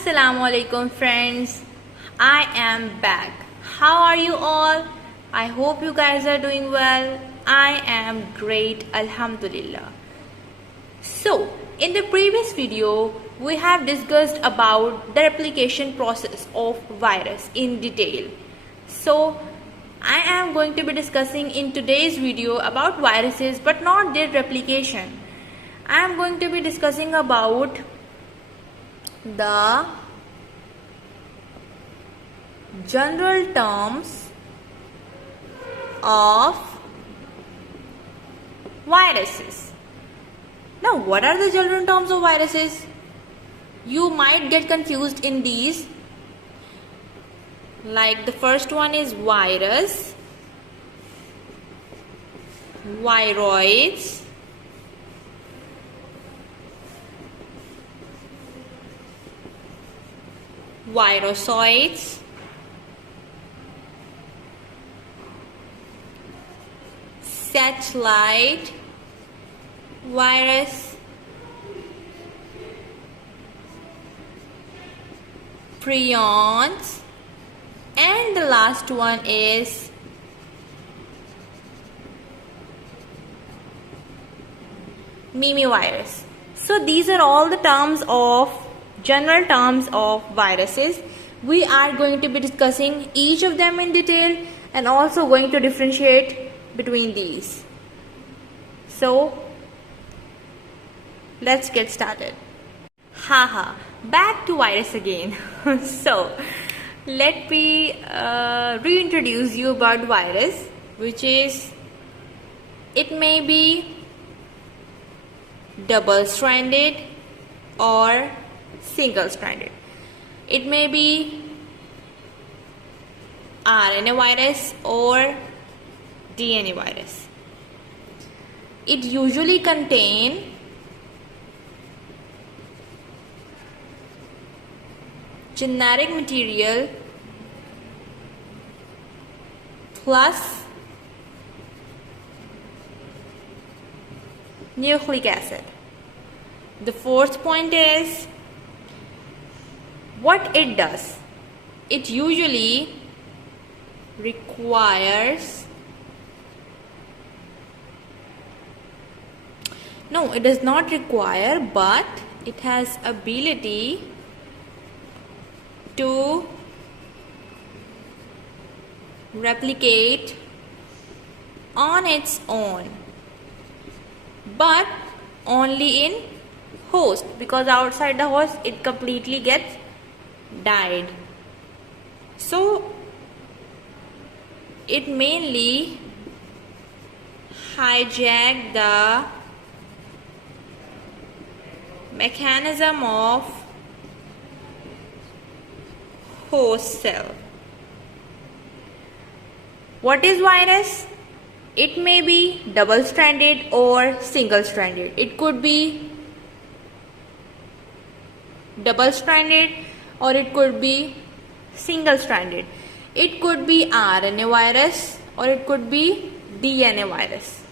Assalamu alaikum friends, I am back. How are you all? I hope you guys are doing well. I am great, Alhamdulillah. So, in the previous video, we have discussed about the replication process of virus in detail. So, I am going to be discussing in today's video about viruses but not their replication. I am going to be discussing about the general terms of viruses. Now, what are the general terms of viruses? You might get confused in these. Like the first one is virus, viroids, virusoids, satellite virus, prions, and the last one is mimivirus. So these are all the general terms of viruses. We are going to be discussing each of them in detail and also going to differentiate between these. So let's get started. Back to virus again. So let me reintroduce you about virus, which is, it may be double-stranded or single-stranded. It may be RNA virus or DNA virus. It usually contains generic material plus nucleic acid. The fourth point is what it does. It usually requires, no, it does not require, but it has ability to replicate on its own, but only in host, because outside the host it completely gets died. So it mainly hijack the mechanism of host cell. What is virus? It may be double-stranded or single-stranded. It could be double-stranded or it could be single-stranded. It could be RNA virus or it could be DNA virus.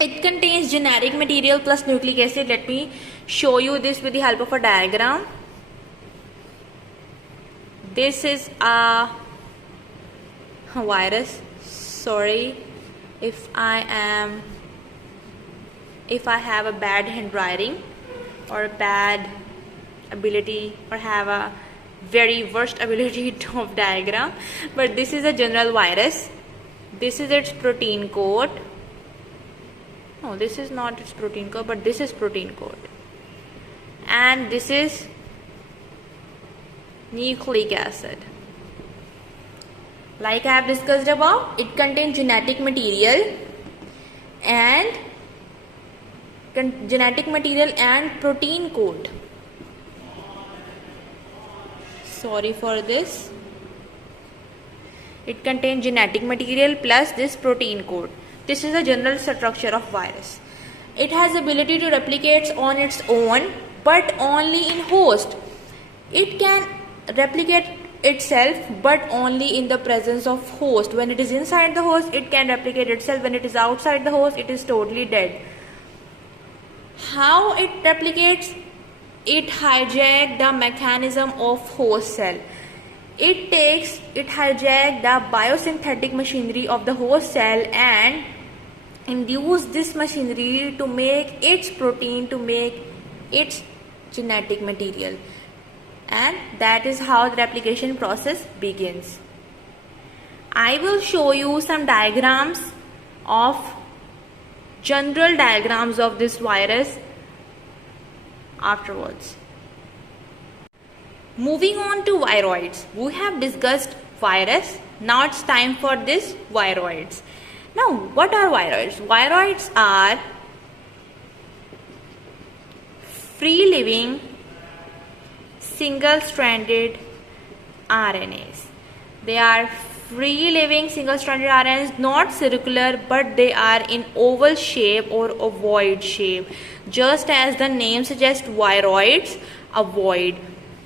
It contains generic material plus nucleic acid. Let me show you this with the help of a diagram. This is a virus. Sorry if I have a bad handwriting or a bad ability or have a very worst ability of diagram, but this is a general virus. This is its protein code. No, this is not its protein code, but this is protein code, and this is nucleic acid. Like I have discussed above, it contains genetic material and protein code. Sorry for this. It contains genetic material plus this protein code. This is the general structure of virus. It has ability to replicate on its own, but only in host. It can replicate itself but only in the presence of host. When it is inside the host, it can replicate itself. When it is outside the host, it is totally dead. How it replicates? it hijacks the mechanism of host cell. It hijacks the biosynthetic machinery of the host cell and induce this machinery to make its protein, to make its genetic material, and that is how the replication process begins. I will show you some diagrams of general diagrams of this virus afterwards. Moving on to viroids. We have discussed virus. Now it's time for this viroids. Now, what are viroids? Viroids are free living single-stranded RNAs. They are free living single-stranded RNAs, not circular, but they are in oval shape or ovoid shape. Just as the name suggests, viroids, ovoid.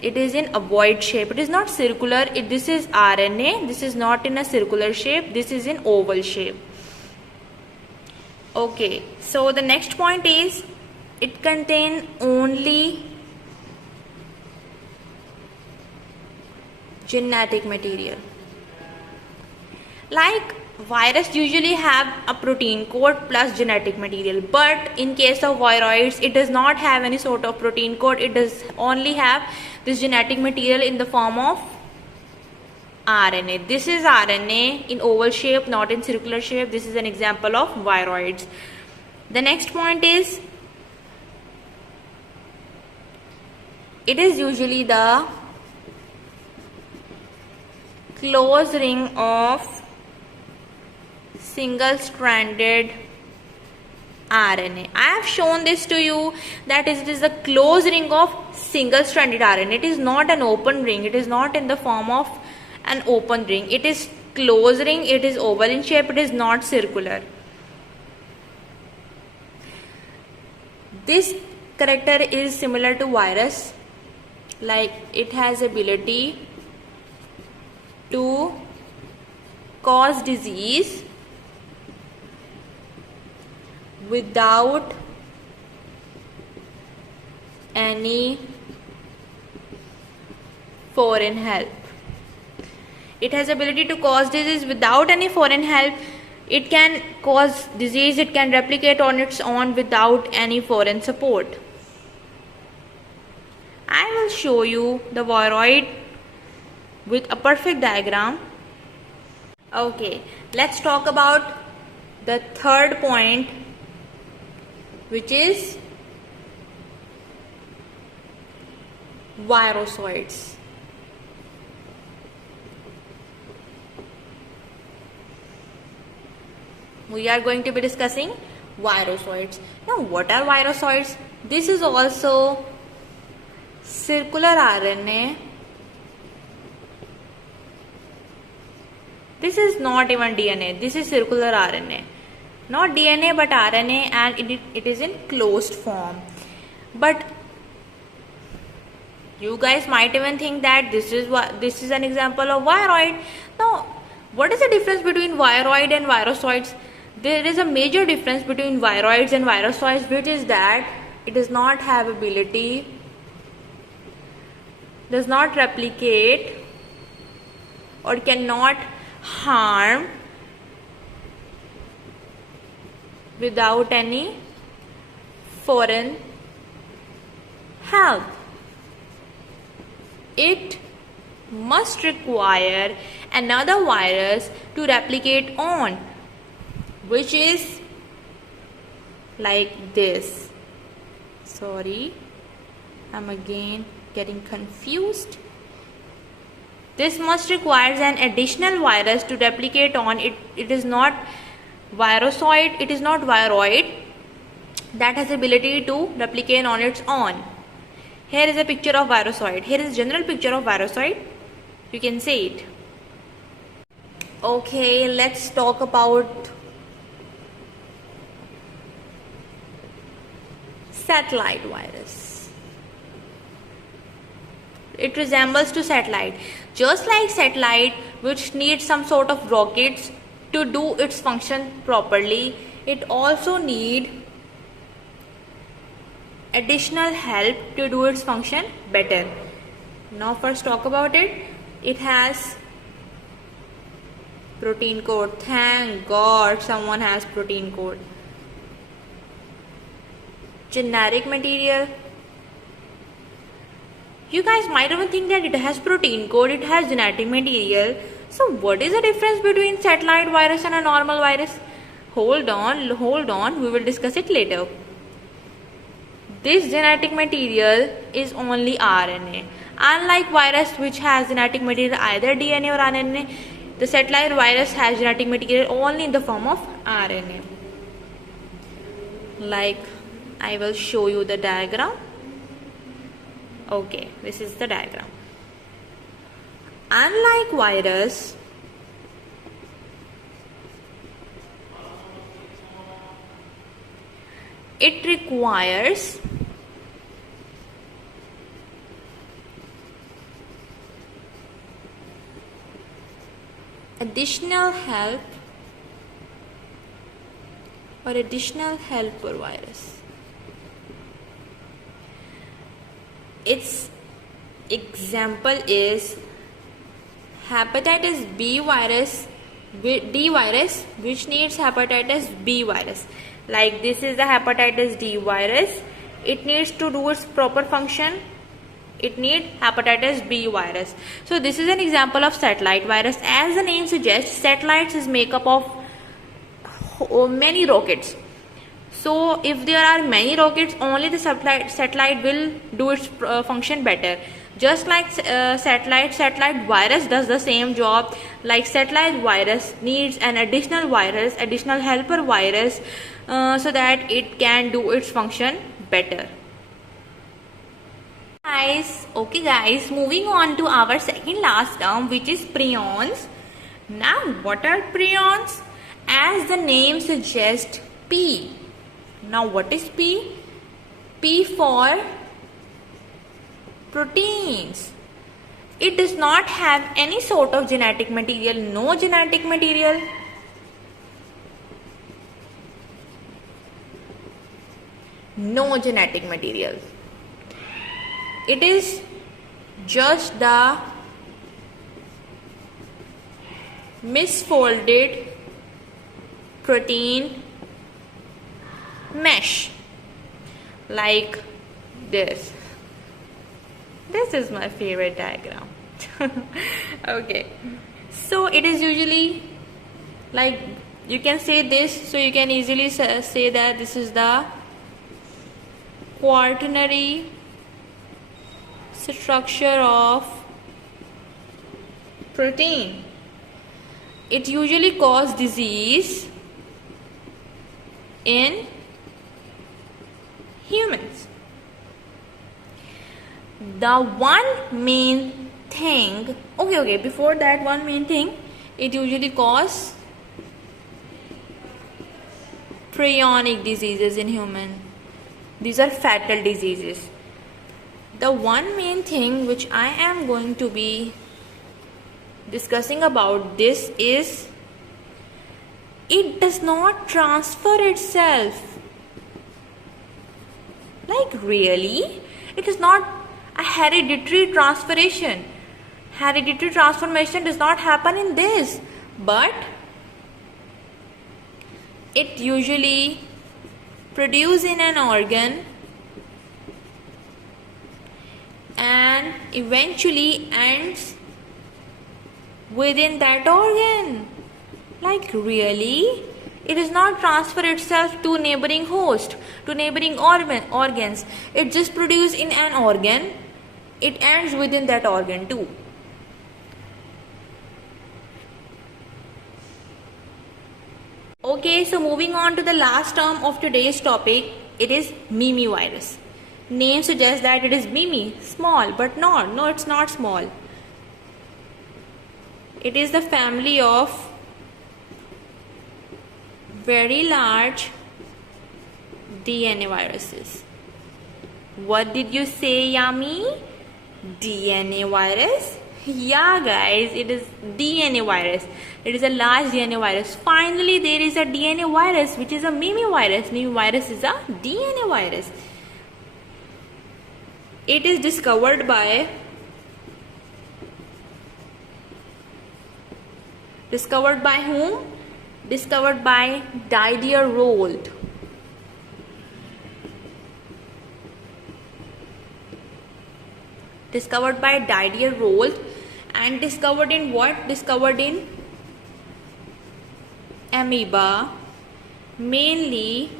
It is in ovoid shape. It is not circular. This is RNA. This is not in a circular shape. This is in oval shape. Okay, so the next point is it contains only genetic material. Like virus usually have a protein code plus genetic material, but in case of viroids it does not have any sort of protein code. It does only have this genetic material in the form of RNA. This is RNA in oval shape, not in circular shape. This is an example of viroids. The next point is it is usually the close ring of single-stranded RNA. I have shown this to you that it is the close ring of single-stranded RNA. It is not an open ring. It is not in the form of an open ring. It is close ring. It is oval in shape. It is not circular. This character is similar to virus. Like it has ability to cause disease without any foreign help. It has ability to cause disease without any foreign help. It can cause disease, it can replicate on its own without any foreign support. I will show you the viroid with a perfect diagram. Okay, let's talk about the third point, which is virusoids. We are going to be discussing virusoids. Now, what are virusoids? This is also circular RNA. This is not even DNA. This is circular RNA. Not DNA but RNA, and it is in closed form. But you guys might even think that this is an example of viroid. Now, what is the difference between viroid and virusoids? There is a major difference between viroids and virusoids, which is that it does not have ability, does not replicate, or cannot harm without any foreign help. It must require another virus to replicate on, which is like this. Sorry, I'm again getting confused. This must requires an additional virus to replicate on. It is not virusoid, it is not viroid that has ability to replicate on its own. Here is a picture of virusoid. Here is a general picture of virusoid. You can see it. Okay, let's talk about satellite virus. It resembles to satellite. Just like satellite, which needs some sort of rockets to do its function properly, it also needs additional help to do its function better. Now first talk about it. It has protein code. Thank God someone has protein code. Generic material. You guys might even think that it has protein code, it has genetic material. So what is the difference between satellite virus and a normal virus? Hold on, we will discuss it later. This genetic material is only RNA. Unlike virus which has genetic material either DNA or RNA, the satellite virus has genetic material only in the form of RNA. Like, I will show you the diagram. Okay, this is the diagram. Unlike virus, it requires additional help or additional helper virus. Its example is hepatitis B virus, D virus, which needs hepatitis B virus. Like this is the hepatitis D virus. It needs to do its proper function. It needs hepatitis B virus. So this is an example of satellite virus. As the name suggests, satellites is made up of many rockets. So if there are many rockets, only the satellite will do its function better. Just like satellite virus does the same job. Like satellite virus needs an additional virus, additional helper virus, so that it can do its function better. Okay guys, moving on to our second last term, which is prions. Now what are prions? As the name suggests, P. Now what is P? P for proteins. It does not have any sort of genetic material, no genetic material. No genetic material. It is just the misfolded protein mesh, like this. This is my favorite diagram. Okay, so it is usually like, you can say this, so you can easily say that this is the quaternary structure of protein. It usually causes disease in humans. The one main thing, before that, one main thing, it usually causes prionic diseases in human. These are fatal diseases. The one main thing which I am going to be discussing about this is, it does not transfer itself. Like really? It is not a hereditary transformation. Hereditary transformation does not happen in this, but it usually produces in an organ and eventually ends within that organ. Like really? It does not transfer itself to neighboring host, to neighboring organs. It just produces in an organ. It ends within that organ too. Okay, so moving on to the last term of today's topic, it is mimivirus. Name suggests that it is mimi, small, but no, it's not small. It is the family of very large DNA viruses. What did you say, Yummy? DNA virus? Yeah guys, it is DNA virus. It is a large DNA virus. Finally, there is a DNA virus which is a mimivirus. Mimivirus is a DNA virus. It is discovered by whom? Discovered by Didier-Raoult. Discovered by Didier-Raoult. And discovered in what? Discovered in amoeba, mainly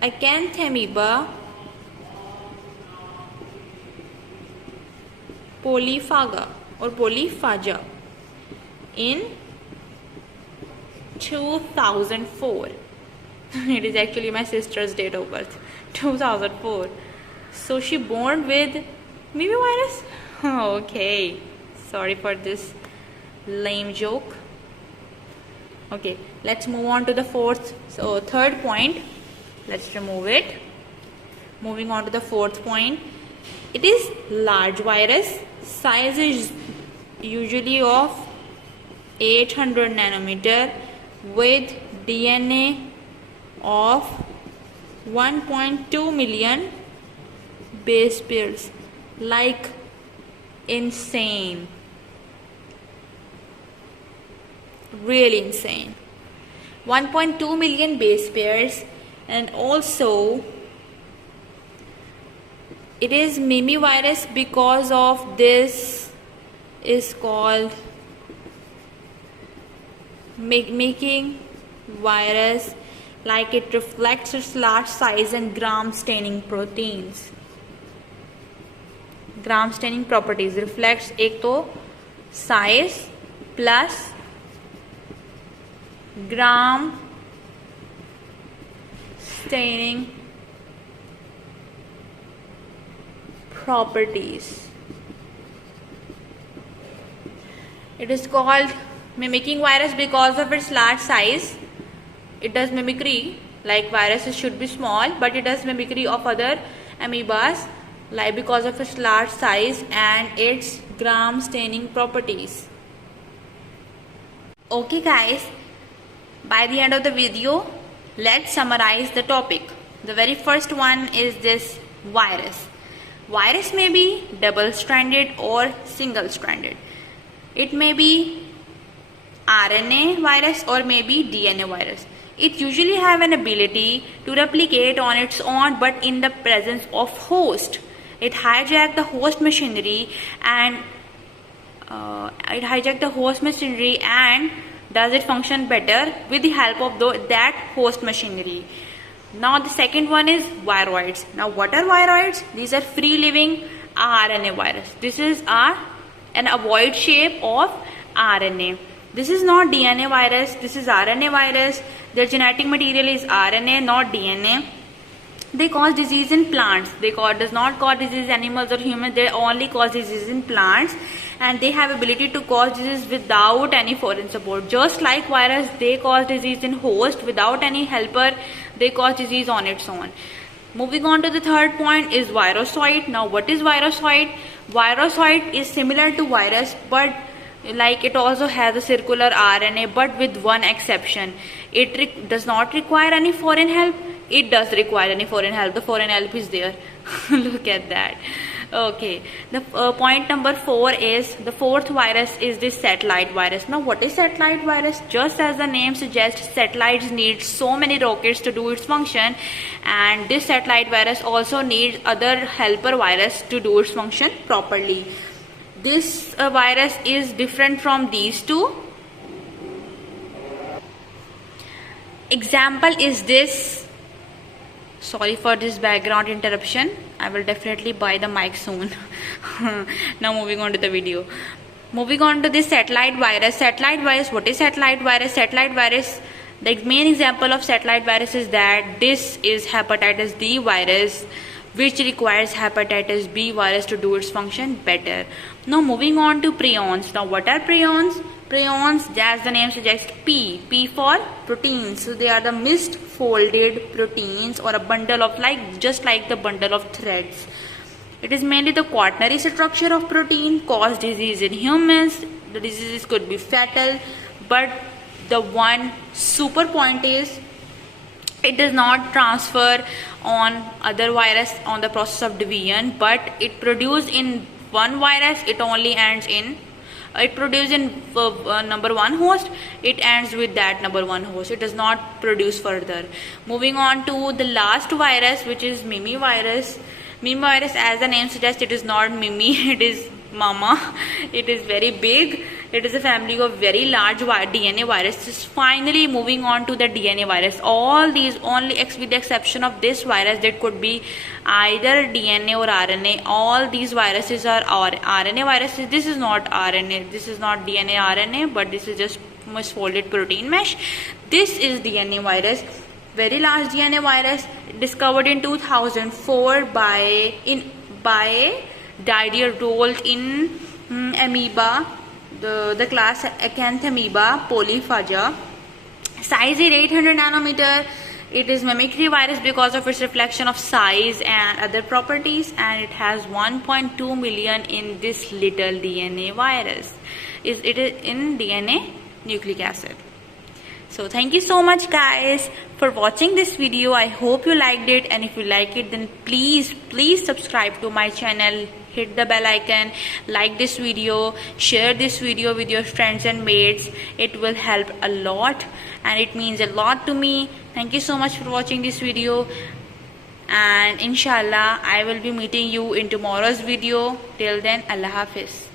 Acanthamoeba polyphaga or polyphaga in 2004. It is actually my sister's date of birth, 2004. So she born with maybe virus. Okay, sorry for this lame joke. Okay, let's move on to the third point. Let's remove it. Moving on to the fourth point. It is large virus. Size is usually of 800 nanometer with DNA of 1.2 million base pairs. Like insane. Really insane. 1.2 million base pairs. And also it is mimivirus because of this is called making virus, like it reflects its large size and gram staining proteins. Gram staining properties reflects एक तो size plus gram staining properties. It is called mimicking virus because of its large size. It does mimicry, like viruses should be small, but it does mimicry of other amoebas, like because of its large size and its gram staining properties. Okay guys, by the end of the video, let's summarize the topic. The very first one is this virus. Virus may be double-stranded or single-stranded. It may be RNA virus or maybe DNA virus. It usually have an ability to replicate on its own, but in the presence of host. It hijacks the host machinery and does it function better with the help of that host machinery. Now the second one is viroids. Now what are viroids? These are free living RNA virus. This is an ovoid shape of RNA. This is not DNA virus, this is RNA virus. Their genetic material is RNA, not DNA. They cause disease in plants. Does not cause disease in animals or humans. They only cause disease in plants, and they have ability to cause disease without any foreign support. Just like virus, they cause disease in host without any helper. They cause disease on its own. Moving on to the third point is virusoid. Now what is virusoid? Virusoid is similar to virus, but like it also has a circular RNA, but with one exception. It does not require any foreign help. It does require any foreign help. The foreign help is there. Look at that. Okay, the point number 4 is the fourth virus is this satellite virus. Now what is satellite virus? Just as the name suggests, satellites need so many rockets to do its function, and this satellite virus also needs other helper virus to do its function properly. This virus is different from these two. Example is this. Sorry for this background interruption. I will definitely buy the mic soon. Now moving on to the video. Moving on to this satellite virus. Satellite virus, what is satellite virus? Satellite virus, the main example of satellite virus is that this is hepatitis D virus, which requires hepatitis B virus to do its function better. Now moving on to prions. Now what are prions? Prions, as the name suggests, P for proteins. So they are the misfolded proteins, or a bundle of just like the bundle of threads. It is mainly the quaternary structure of protein cause disease in humans. The diseases could be fatal, but the one super point is It does not transfer on other virus on the process of division, but it produced in one virus, it only ends in it produces in number one host, it ends with that number one host, it does not produce further. Moving on to the last virus, which is Mimi virus. Mimi virus, as the name suggests, it is not Mimi, it is mama. It is very big. It is a family of very large DNA viruses. Finally, moving on to the DNA virus. All these, only with the exception of this virus, that could be either DNA or RNA. All these viruses are RNA viruses. This is not RNA. This is not DNA RNA, but this is just misfolded protein mesh. This is DNA virus. Very large DNA virus, discovered in 2004 by Didier-Raoult in amoeba, the class Acanthamoeba polyphaga. Size is 800 nanometer. It is mimicry virus because of its reflection of size and other properties, and it has 1.2 million in this little DNA virus. It is in DNA nucleic acid. So thank you so much guys for watching this video. I hope you liked it, and if you like it, then please subscribe to my channel, hit the bell icon, like this video, share this video with your friends and mates. It will help a lot and it means a lot to me. Thank you so much for watching this video, and inshallah I will be meeting you in tomorrow's video. Till then, Allah Hafiz.